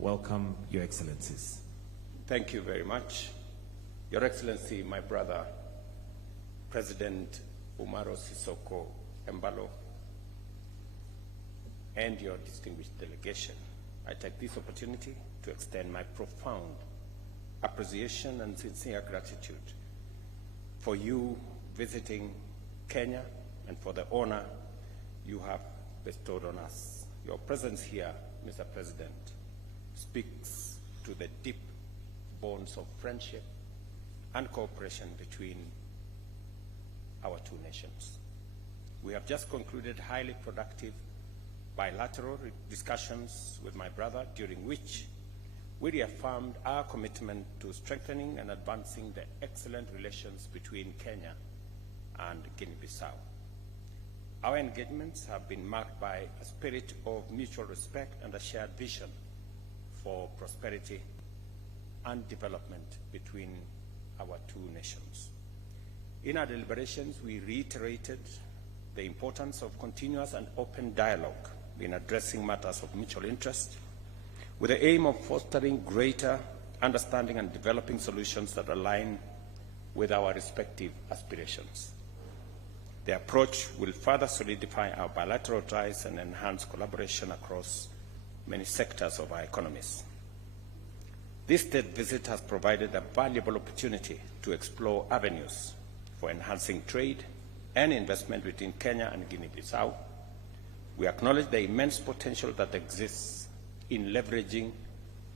Welcome, Your Excellencies. Thank you very much. Your Excellency, my brother, President Umaro Sissoco Embalo, and your distinguished delegation, I take this opportunity to extend my profound appreciation and sincere gratitude for you visiting Kenya and for the honor you have bestowed on us. Your presence here, Mr. President, speaks to the deep bonds of friendship and cooperation between our two nations. We have just concluded highly productive bilateral discussions with my brother, during which we reaffirmed our commitment to strengthening and advancing the excellent relations between Kenya and Guinea-Bissau. Our engagements have been marked by a spirit of mutual respect and a shared vision for prosperity and development between our two nations. In our deliberations, we reiterated the importance of continuous and open dialogue in addressing matters of mutual interest, with the aim of fostering greater understanding and developing solutions that align with our respective aspirations. The approach will further solidify our bilateral ties and enhance collaboration across many sectors of our economies. This state visit has provided a valuable opportunity to explore avenues for enhancing trade and investment between Kenya and Guinea-Bissau. We acknowledge the immense potential that exists in leveraging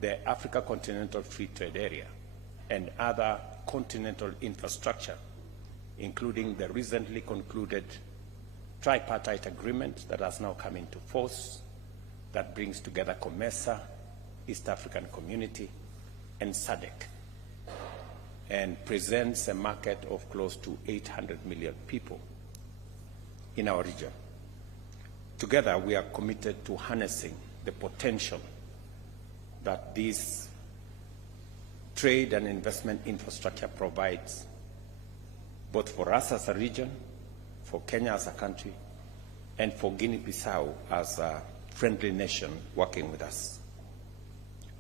the Africa Continental Free Trade Area and other continental infrastructure, including the recently concluded tripartite agreement that has now come into force that brings together COMESA, East African Community, and SADC, and presents a market of close to 800 million people in our region. Together, we are committed to harnessing the potential that this trade and investment infrastructure provides, both for us as a region, for Kenya as a country, and for Guinea-Bissau as a friendly nation working with us.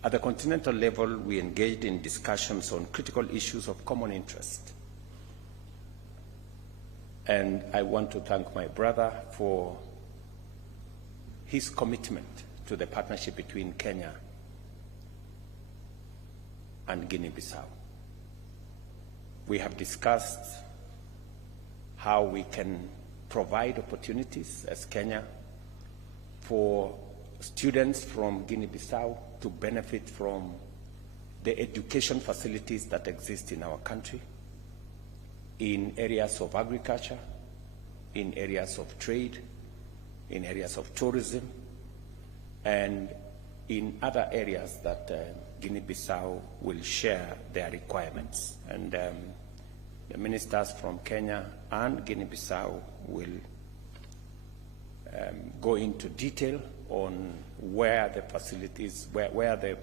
At the continental level, we engaged in discussions on critical issues of common interest. And I want to thank my brother for his commitment to the partnership between Kenya and Guinea-Bissau. We have discussed how we can provide opportunities as Kenya for students from Guinea-Bissau to benefit from the education facilities that exist in our country, in areas of agriculture, in areas of trade, in areas of tourism, and in other areas that Guinea-Bissau will share their requirements. And the ministers from Kenya and Guinea-Bissau will go into detail on where the facilities, where the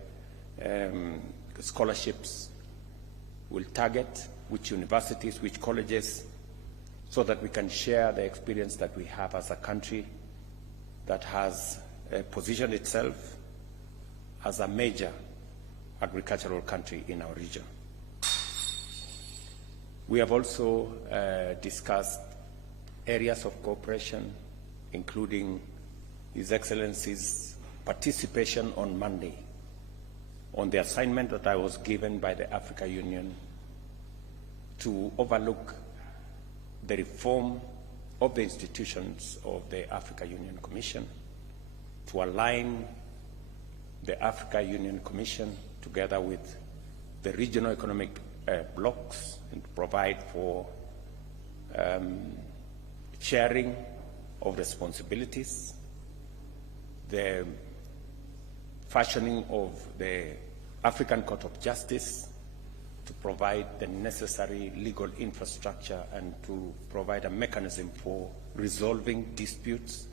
scholarships will target, which universities, which colleges, so that we can share the experience that we have as a country that has positioned itself as a major agricultural country in our region. We have also discussed areas of cooperation, including His Excellency's participation on Monday on the assignment that I was given by the Africa Union to overlook the reform of the institutions of the Africa Union Commission, to align the Africa Union Commission together with the regional economic blocs and provide for sharing of responsibilities, the fashioning of the African Court of Justice to provide the necessary legal infrastructure and to provide a mechanism for resolving disputes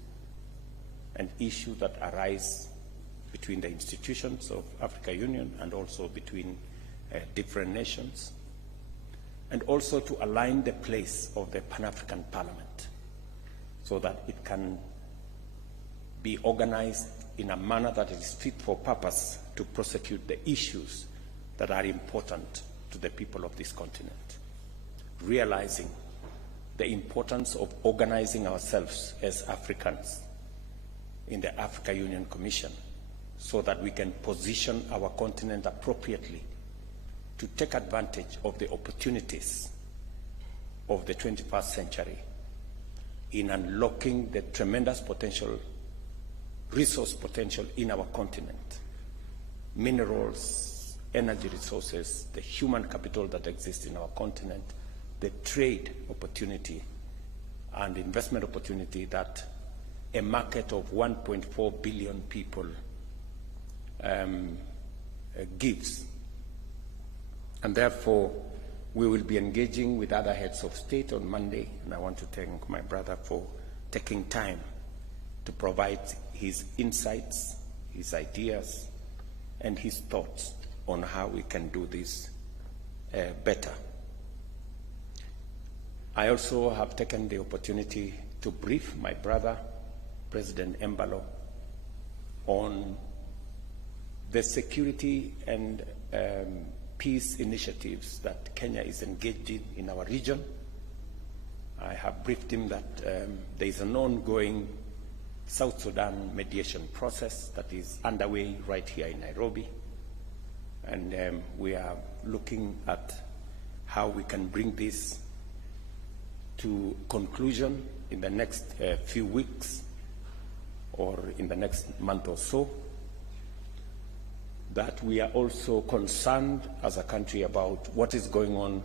and issues that arise between the institutions of Africa Union and also between different nations, and also to align the place of the Pan-African Parliament so that it can be organized in a manner that is fit for purpose to prosecute the issues that are important to the people of this continent, realizing the importance of organizing ourselves as Africans in the Africa Union Commission so that we can position our continent appropriately to take advantage of the opportunities of the 21st century in unlocking the tremendous potential, resource potential in our continent, minerals, energy resources, the human capital that exists in our continent, the trade opportunity and investment opportunity that a market of 1.4 billion people gives. And therefore, we will be engaging with other heads of state on Monday, and I want to thank my brother for taking time to provide his insights, his ideas, and his thoughts on how we can do this better. I also have taken the opportunity to brief my brother, President Embalo, on the security and peace initiatives that Kenya is engaged in our region. I have briefed him that there is an ongoing South Sudan mediation process that is underway right here in Nairobi. And we are looking at how we can bring this to conclusion in the next few weeks or in the next month or so. That we are also concerned as a country about what is going on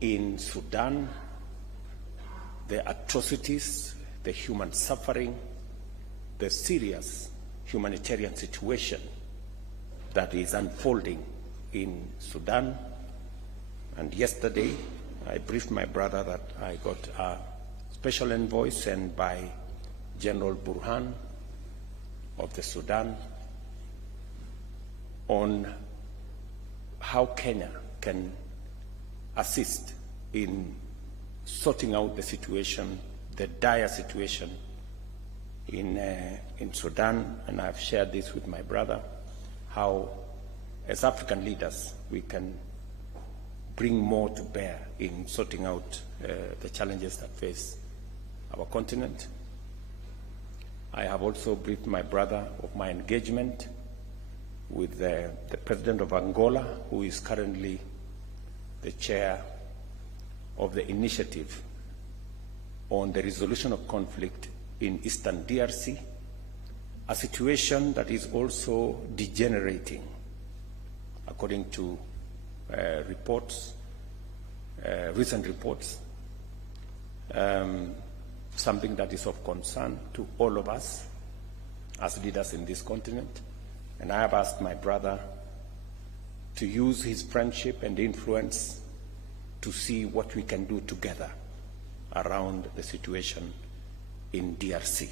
in Sudan, the atrocities, the human suffering, the serious humanitarian situation that is unfolding in Sudan. And yesterday, I briefed my brother that I got a special envoy sent by General Burhan of the Sudan on how Kenya can assist in sorting out the situation, the dire situation in Sudan. And I've shared this with my brother, how as African leaders we can bring more to bear in sorting out the challenges that face our continent. I have also briefed my brother of my engagement with the President of Angola, who is currently the chair of the initiative on the resolution of conflict in Eastern DRC, a situation that is also degenerating, according to recent reports, something that is of concern to all of us as leaders in this continent. And I have asked my brother to use his friendship and influence to see what we can do together around the situation in DRC.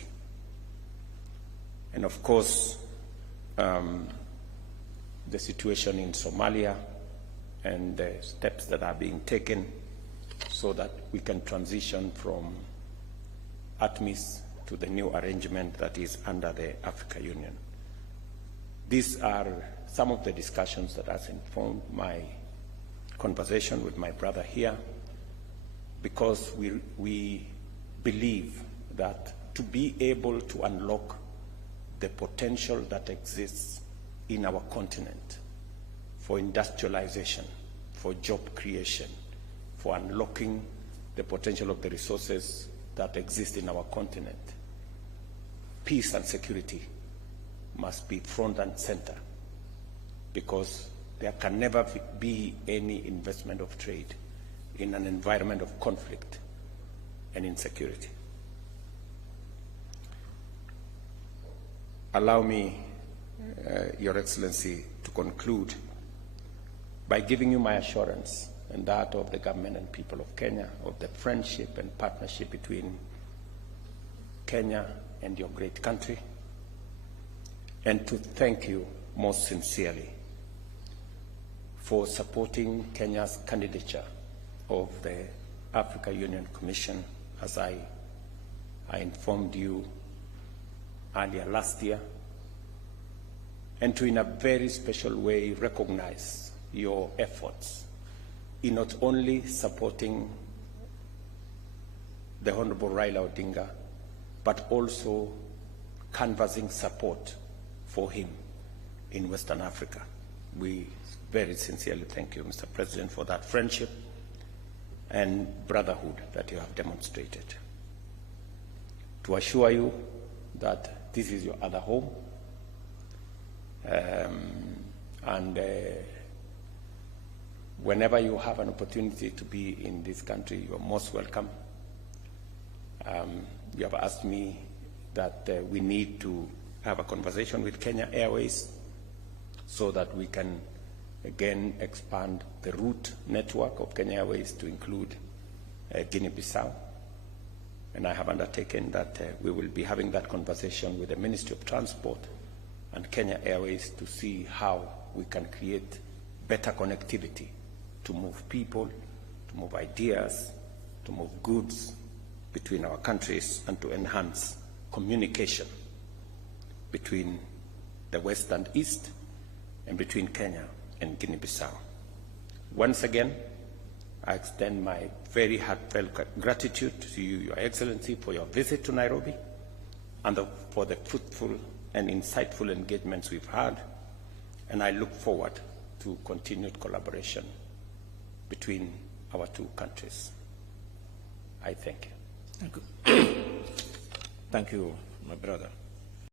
And of course, the situation in Somalia and the steps that are being taken so that we can transition from ATMIS to the new arrangement that is under the Africa Union. These are some of the discussions that has informed my conversation with my brother here, because we believe that to be able to unlock the potential that exists in our continent for industrialization, for job creation, for unlocking the potential of the resources that exist in our continent, peace and security must be front and center, because there can never be any investment of trade in an environment of conflict and insecurity. Allow me, Your Excellency, to conclude by giving you my assurance and that of the government and people of Kenya of the friendship and partnership between Kenya and your great country, and to thank you most sincerely for supporting Kenya's candidature of the Africa Union Commission, as I informed you earlier last year and to, in a very special way, recognize your efforts in not only supporting the Honorable Raila Odinga, but also canvassing support for him in Western Africa. We very sincerely thank you, Mr. President, for that friendship and brotherhood that you have demonstrated. To assure you that this is your other home, and whenever you have an opportunity to be in this country, you are most welcome. You have asked me that we need to have a conversation with Kenya Airways so that we can again expand the route network of Kenya Airways to include Guinea-Bissau. And I have undertaken that we will be having that conversation with the Ministry of Transport and Kenya Airways to see how we can create better connectivity to move people, to move ideas, to move goods between our countries, and to enhance communication between the West and East and between Kenya and Guinea-Bissau. Once again, I extend my very heartfelt gratitude to you, Your Excellency, for your visit to Nairobi and for the fruitful and insightful engagements we've had, and I look forward to continued collaboration between our two countries. I thank you. Thank you. Thank you, my brother.